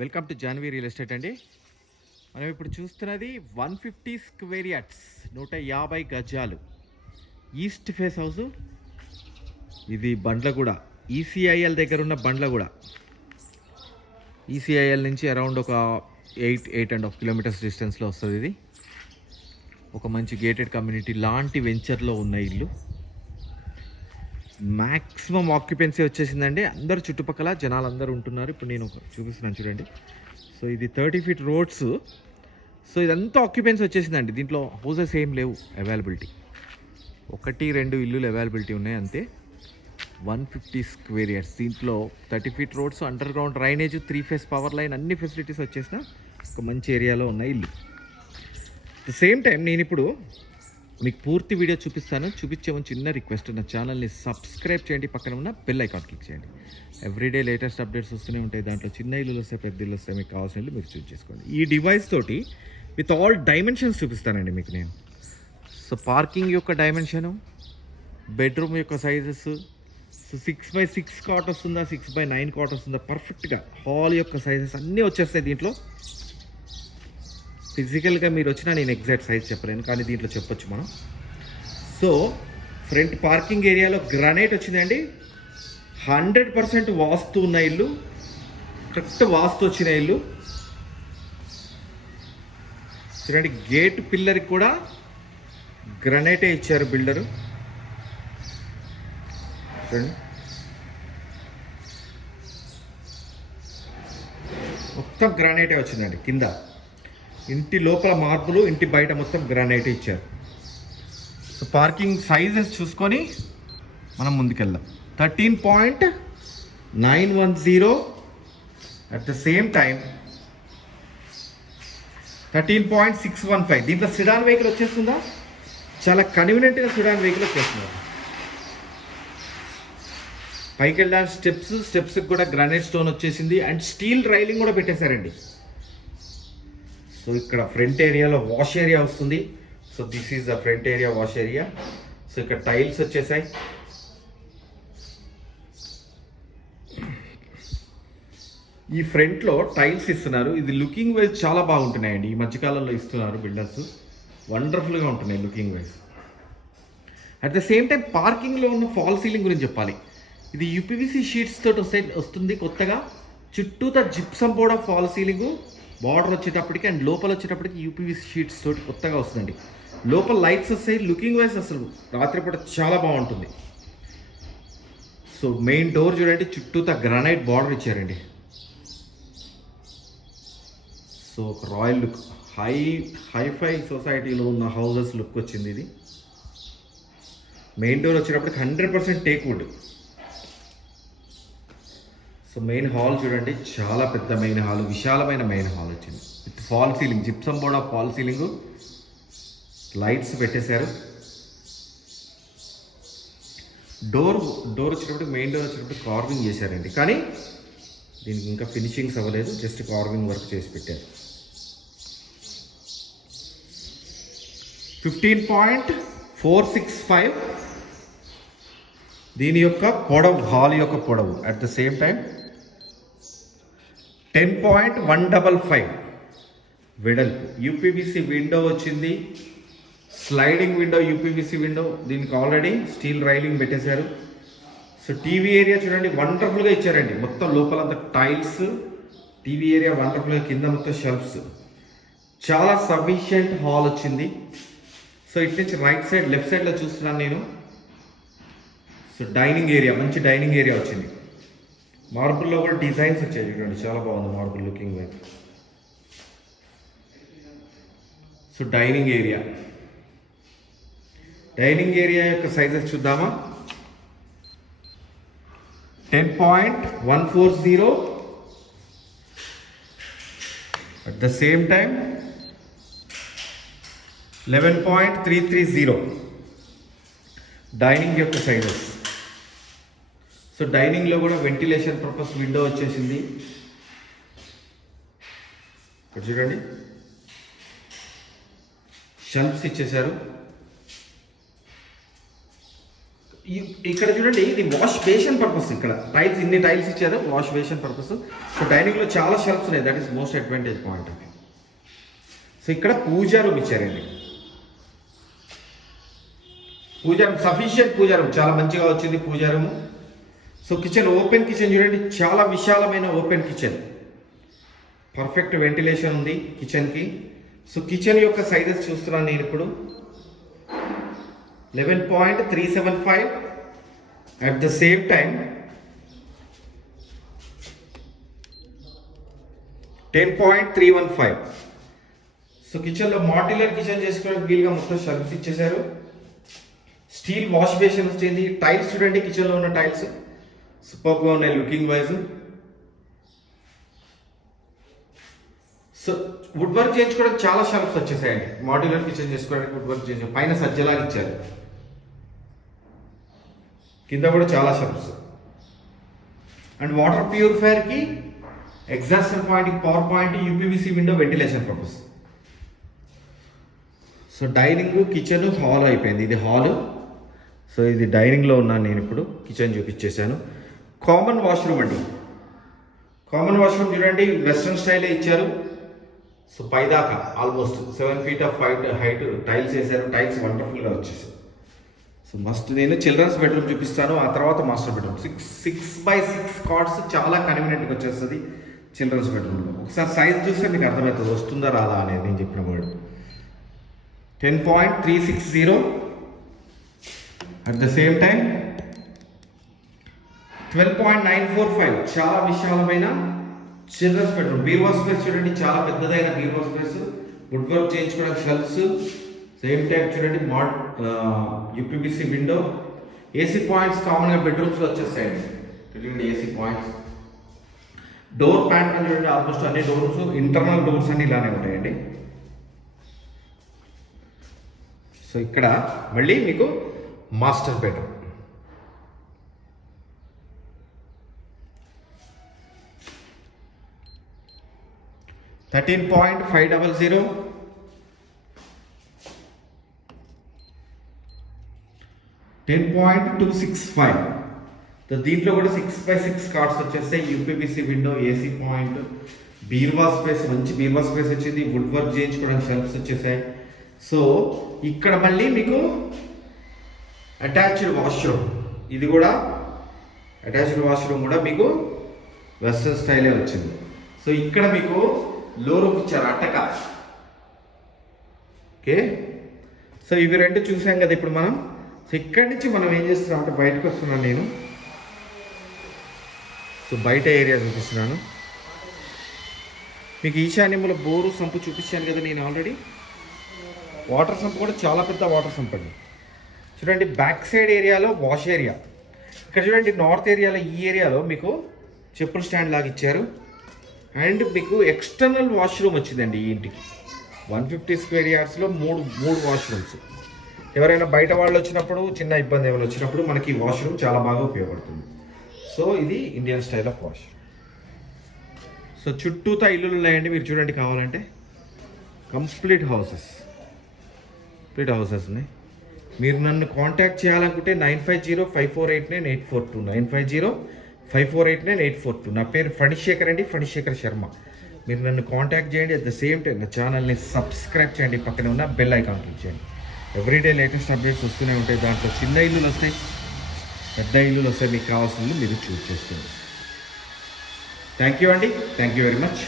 Welcome to Janvi real estate అండి. మనం ఇప్పుడు చూస్తున్నది వన్ ఫిఫ్టీ స్క్వేర్ యార్డ్స్ నూట యాభై గజాలు. ఈస్ట్ ఫేస్ హౌస్ ఇది బండ్లగూడ ఈసీఐఎల్ దగ్గర ఉన్న బండ్లగూడ ఈసీఐఎల్ నుంచి అరౌండ్ ఒక eight eight and half kilometres డిస్టెన్స్లో వస్తుంది ఇది. ఒక మంచి గేటెడ్ కమ్యూనిటీ లాంటి వెంచర్లో ఉన్న ఇల్లు. మ్యాక్సిమం ఆక్యుపెన్సీ వచ్చేసిందండి. అందరు చుట్టుపక్కల జనాలు అందరూ ఉంటున్నారు. ఇప్పుడు నేను చూపిస్తున్నాను చూడండి. సో ఇది థర్టీ ఫీట్ రోడ్స్ సో ఇదంతా ఆక్యుపెన్సీ వచ్చేసిందండి. దీంట్లో హౌసెస్ ఏం లేవు. అవైలబిలిటీ ఒకటి రెండు ఇల్లులు అవైలబిలిటీ ఉన్నాయి అంతే. వన్ ఫిఫ్టీ స్క్వేర్ ఇయర్స్ దీంట్లో thirty feet roads underground drainage three phase power line అన్ని ఫెసిలిటీస్ వచ్చేసిన ఒక మంచి ఏరియాలో ఉన్న ఇల్లు. ద సేమ్ టైం నేను ఇప్పుడు మీకు పూర్తి వీడియో చూపిస్తాను. చూపించే ముందు చిన్న రిక్వెస్ట్ నా ఛానల్ని సబ్స్క్రైబ్ చేయండి. పక్కన ఉన్న బెల్ ఐకాన్ క్లిక్ చేయండి. ఎవ్రీడే లేటెస్ట్ అప్డేట్స్ వస్తూనే ఉంటాయి. దాంట్లో చిన్న ఇల్లు వస్తాయి పెద్ద ఇల్లు వస్తాయి మీకు కావాల్సిన ఇల్లు మీరు చూస్ చేసుకోండి. ఈ డివైస్ తోటి విత్ ఆల్ డైమెన్షన్స్ చూపిస్తానండి మీకు నేను. సో పార్కింగ్ యొక్క డైమెన్షను బెడ్రూమ్ యొక్క sizes so six by six cot వస్తుందా సిక్స్ బై నైన్ కాట్ వస్తుందా పర్ఫెక్ట్గా హాల్ యొక్క సైజెస్ అన్నీ వచ్చేస్తాయి దీంట్లో. ఫిజికల్గా మీరు వచ్చినా నేను ఎగ్జాక్ట్ సైజ్ చెప్పలేను కానీ దీంట్లో చెప్పొచ్చు మనం. సో ఫ్రంట్ పార్కింగ్ ఏరియాలో గ్రానైట్ వచ్చిందండి. హండ్రెడ్ పర్సెంట్ వాస్తు ఉన్న ఇల్లు. కరెక్ట్ వాస్తు వచ్చిన ఇల్లు. చూడండి గేట్ పిల్లర్కి కూడా గ్రనైటే ఇచ్చారు బిల్డరు చూడండి. మొత్తం గ్రానైటే వచ్చిందండి కింద. ఇంటి లోపల మార్పులు ఇంటి బయట మొత్తం గ్రానైట్ ఇచ్చారు. సో పార్కింగ్ సైజెస్ చూసుకొని మనం ముందుకెళ్దాం. Thirteen point nine one zero at the same time thirteen point six one five. దీంట్లో సిడాన్ వెహికల్ వచ్చేస్తుందా? చాలా కన్వీనియంట్గా సిడాన్ వెహికల్ వచ్చేస్తుంది. పైకి వెళ్ళడానికి స్టెప్స్ స్టెప్స్కి కూడా గ్రానైట్ స్టోన్ వచ్చేసింది. అండ్ స్టీల్ రైలింగ్ కూడా పెట్టేశారండి. సో ఇక్కడ ఫ్రంట్ ఏరియాలో వాష్ ఏరియా వస్తుంది. So this is the front area wash area. So ఇక్కడ టైల్స్ వచ్చేసాయి. ఈ ఫ్రంట్లో టైల్స్ ఇస్తున్నారు. ఇది లుకింగ్ వైజ్ చాలా బాగుంటున్నాయండి. ఈ మధ్యకాలంలో ఇస్తున్నారు బిల్డర్స్. వండర్ఫుల్గా ఉంటున్నాయి looking wise. At the same time పార్కింగ్లో ఉన్న ఫాల్ సీలింగ్ గురించి చెప్పాలి. ఇది యూపీవీసీ షీట్స్ తోటి వస్తే వస్తుంది కొత్తగా. చుట్టూత జిప్సమ్ కూడా ఫాల్ సీలింగ్. బార్డర్ వచ్చేటప్పటికి అండ్ లోపల వచ్చేటప్పటికి యూపీవీ షీట్స్ తోటి కొత్తగా వస్తుందండి. లోపల లైట్స్ వస్తాయి లుకింగ్ వైజ్ అసలు రాత్రిపూట చాలా బాగుంటుంది. సో మెయిన్ డోర్ చూడండి చుట్టూతా గ్రానైట్ బార్డర్ ఇచ్చారండి. సో ఒక రాయల్ లుక్ హై హైఫై సొసైటీలో ఉన్న హౌసెస్ లుక్ వచ్చింది ఇది. మెయిన్ డోర్ వచ్చేటప్పటికి hundred percent teak wood so main hall చూడండి చాలా పెద్ద మెయిన్ హాల్ విశాలమైన మెయిన్ హాల్ వచ్చింది. With fall ceiling gypsum board of fall ceiling lights పెట్టేశారు. డోర్ డోర్ వచ్చేటప్పుడు మెయిన్ డోర్ వచ్చేటప్పుడు కార్వింగ్ చేశారండి. కానీ దీనికి ఇంకా ఫినిషింగ్స్ అవ్వలేదు జస్ట్ కార్వింగ్ వర్క్ చేసి పెట్టారు. Fifteen point four six five దీని యొక్క పొడవు హాల్ యొక్క పొడవు. At the same time ten point one double five వెడల్పు. యూపీబీసీ విండో వచ్చింది. స్లైడింగ్ విండో యూపీబీసీ విండో దీనికి ఆల్రెడీ స్టీల్ రైలింగ్ పెట్టేశారు. సో టీవీ ఏరియా చూడండి వండర్ఫుల్గా ఇచ్చారండి. మొత్తం లోపలంతా టైల్స్ టీవీ ఏరియా వండర్ఫుల్గా కింద మొత్తం షెల్ఫ్స్ చాలా సఫిషియంట్ హాల్ వచ్చింది. సో ఇటు నుంచి రైట్ సైడ్ లెఫ్ట్ సైడ్లో చూస్తున్నాను నేను. సో డైనింగ్ ఏరియా మంచి డైనింగ్ ఏరియా వచ్చింది. మార్బుల్లో కూడా డిజైన్స్ వచ్చాయి చూడండి చాలా బాగుంది మార్బుల్ లుకింగ్ వైపు so dining area. Dining area యొక్క సైజెస్ చూద్దామా? Ten point one four zero. At the same time eleven point three three zero. Dining యొక్క సైజెస్. సో డైనింగ్లో కూడా వెంటిలేషన్ పర్పస్ విండో వచ్చేసింది. ఇప్పుడు చూడండి. షెల్ఫ్స్ ఇచ్చేశారు. ఇక్కడ చూడండి ఇది వాష్ బేషన్ పర్పస్ ఇక్కడ. టైల్స్ ఇన్ని టైల్స్ ఇచ్చారు వాష్ బేషన్ పర్పస్ సో డైనింగ్లో చాలా షెల్ఫ్స్ ఉన్నాయి. That is most advantage point of so ఇక్కడ పూజా రూమ్ ఇచ్చారండి. Pooja room sufficient pooja room చాలా మంచిగా వచ్చింది pooja room so kitchen open kitchen చూడండి చాలా విశాలమైన ఓపెన్ కిచెన్ పర్ఫెక్ట్ వెంటిలేషన్ ఉంది కిచెన్కి సో కిచెన్ యొక్క సైజెస్ చూస్తున్నాను నేను ఇప్పుడు. Eleven point three seven five at the same time ten point three one five so కిచెన్లో మాడ్యులర్ కిచెన్ చేసుకోవడానికి వీలుగా మొత్తం షర్ఫ్స్ ఇచ్చేశారు. స్టీల్ వాష్ బేసిన్ వచ్చింది టైల్స్ చూడండి కిచెన్లో ఉన్న టైల్స్ సూపర్గా ఉన్నాయి looking wise so wood work చేయించుకోవడానికి చాలా షాప్స్ వచ్చేసాయండి. మాడ్యులర్ కిచెన్ చేసుకోవడానికి వుడ్ వర్క్ చేయించు పైన సజ్జలాగా ఇచ్చారు. కింద కూడా చాలా shops and water ప్యూరిఫైయర్కి exhauster point power point UPVC window ventilation purpose so dining kitchen hall అయిపోయింది. ఇది హాల్ సో ఇది డైనింగ్లో ఉన్నాను నేను ఇప్పుడు. కిచెన్ చూపించేశాను. కామన్ వాష్రూమ్ అండి. కామన్ వాష్రూమ్ చూడండి వెస్ట్రన్ స్టైలే ఇచ్చారు. So పైదాకా almost seven feet of fight height tiles వేసారు టైల్స్ వండర్ఫుల్గా వచ్చేసి సో మస్ట్ నేను చిల్డ్రన్స్ బెడ్రూమ్ చూపిస్తాను. ఆ తర్వాత master bedroom. Six six by six cots చాలా కన్వీనియంట్గా వచ్చేస్తుంది చిల్డ్రన్స్ బెడ్రూమ్లో. ఒకసారి సైజ్ చూస్తే మీకు అర్థమవుతుంది వస్తుందా రాదా అనేది నేను చెప్పిన word ten point three six zero at the same time twelve point nine four five చాలా విశాలమైన చిల్డ్రన్స్ బెడ్రూమ్ బీర్వా స్పేస్ చూడండి చాలా పెద్దదైన బీర్వా స్పేస్ వుడ్ వర్క్ చేయించుకోవడానికి షెల్ఫ్స్ సేమ్ టైం చూడండి మాడ్ యూపీబీసీ విండో ఏసీ పాయింట్స్ కామన్గా బెడ్రూమ్స్లో వచ్చేస్తాయండి చూడండి ఏసీ పాయింట్స్ డోర్ ప్యాటర్న్ చూడండి ఆల్మోస్ట్ అన్ని డోర్స్ ఇంటర్నల్ డోర్స్ అన్ని ఇలానే ఉంటాయండి. సో ఇక్కడ మళ్ళీ మీకు master bedroom thirteen point five double zero ten point two six five దీంట్లో కూడా సిక్స్ బై సిక్స్ కార్డ్స్ వచ్చేస్తాయి. యూపీబీసీ విండో ఏసీ పాయింట్ బీర్వా స్పేస్ మంచి బీర్వా స్పేస్ వచ్చింది. వుడ్ వర్క్ చేయించుకోవడానికి షెల్ఫ్స్ వచ్చేసాయి. సో ఇక్కడ మళ్ళీ మీకు అటాచ్డ్ వాష్రూమ్ ఇది కూడా అటాచ్డ్ వాష్రూమ్ కూడా మీకు వెస్ట్రన్ స్టైలే వచ్చింది. సో ఇక్కడ మీకు లోరూఫ్ ఇచ్చారు అటక ఓకే. సో ఇవి రెండు చూసాం కదా ఇప్పుడు మనం. సో ఇక్కడి నుంచి మనం ఏం చేస్తున్నాం అంటే బయటకు వస్తున్నాను నేను. సో బయట ఏరియా చూపిస్తున్నాను. మీకు ఈశాన్యంలో బోరు సంపు చూపించాను కదా నేను ఆల్రెడీ. వాటర్ సంపు కూడా చాలా పెద్ద వాటర్ సంప్ అండి. చూడండి బ్యాక్ సైడ్ ఏరియాలో వాష్ ఏరియా. ఇక్కడ చూడండి నార్త్ ఏరియాలో ఈ ఏరియాలో మీకు చెప్పుల స్టాండ్ లాగా ఇచ్చారు. అండ్ మీకు ఎక్స్టర్నల్ వాష్రూమ్ వచ్చిందండి ఈ ఇంటికి. వన్ ఫిఫ్టీ స్క్వేర్ యార్డ్స్లో మూడు మూడు వాష్రూమ్స్. ఎవరైనా బయట వాళ్ళు వచ్చినప్పుడు చిన్న ఇబ్బంది ఏమైనా వచ్చినప్పుడు మనకి ఈ వాష్రూమ్ చాలా బాగా ఉపయోగపడుతుంది. సో ఇది Indian style of wash. So చుట్టూతా ఇల్లులు ఉన్నాయండి. మీరు చూడండి కావాలంటే. Complete houses. కంప్లీట్ హౌసెస్ ఉన్నాయి. మీరు నన్ను కాంటాక్ట్ చేయాలనుకుంటే nine five zero five four eight nine eight four two nine five zero five four eight nine eight four two. నా పేరు ఫణిశేఖర్ అండి ఫణిశేఖర్ శర్మ. మీరు నన్ను కాంటాక్ట్ చేయండి. అట్ ద సేమ్ టైం నా ఛానల్ని సబ్స్క్రైబ్ చేయండి. పక్కన ఉన్న బెల్ ఐకాన్ క్లిక్ చేయండి. ఎవ్రీడే లేటెస్ట్ అప్డేట్స్ వస్తూనే ఉంటాయి. దాంట్లో చిన్న ఇల్లులు వస్తాయి. పెద్ద ఇల్లులు వస్తాయి. మీకు కావాల్సిన మీరు చూస్ చేసుకోండి థ్యాంక్ యూ అండి. Thank you very much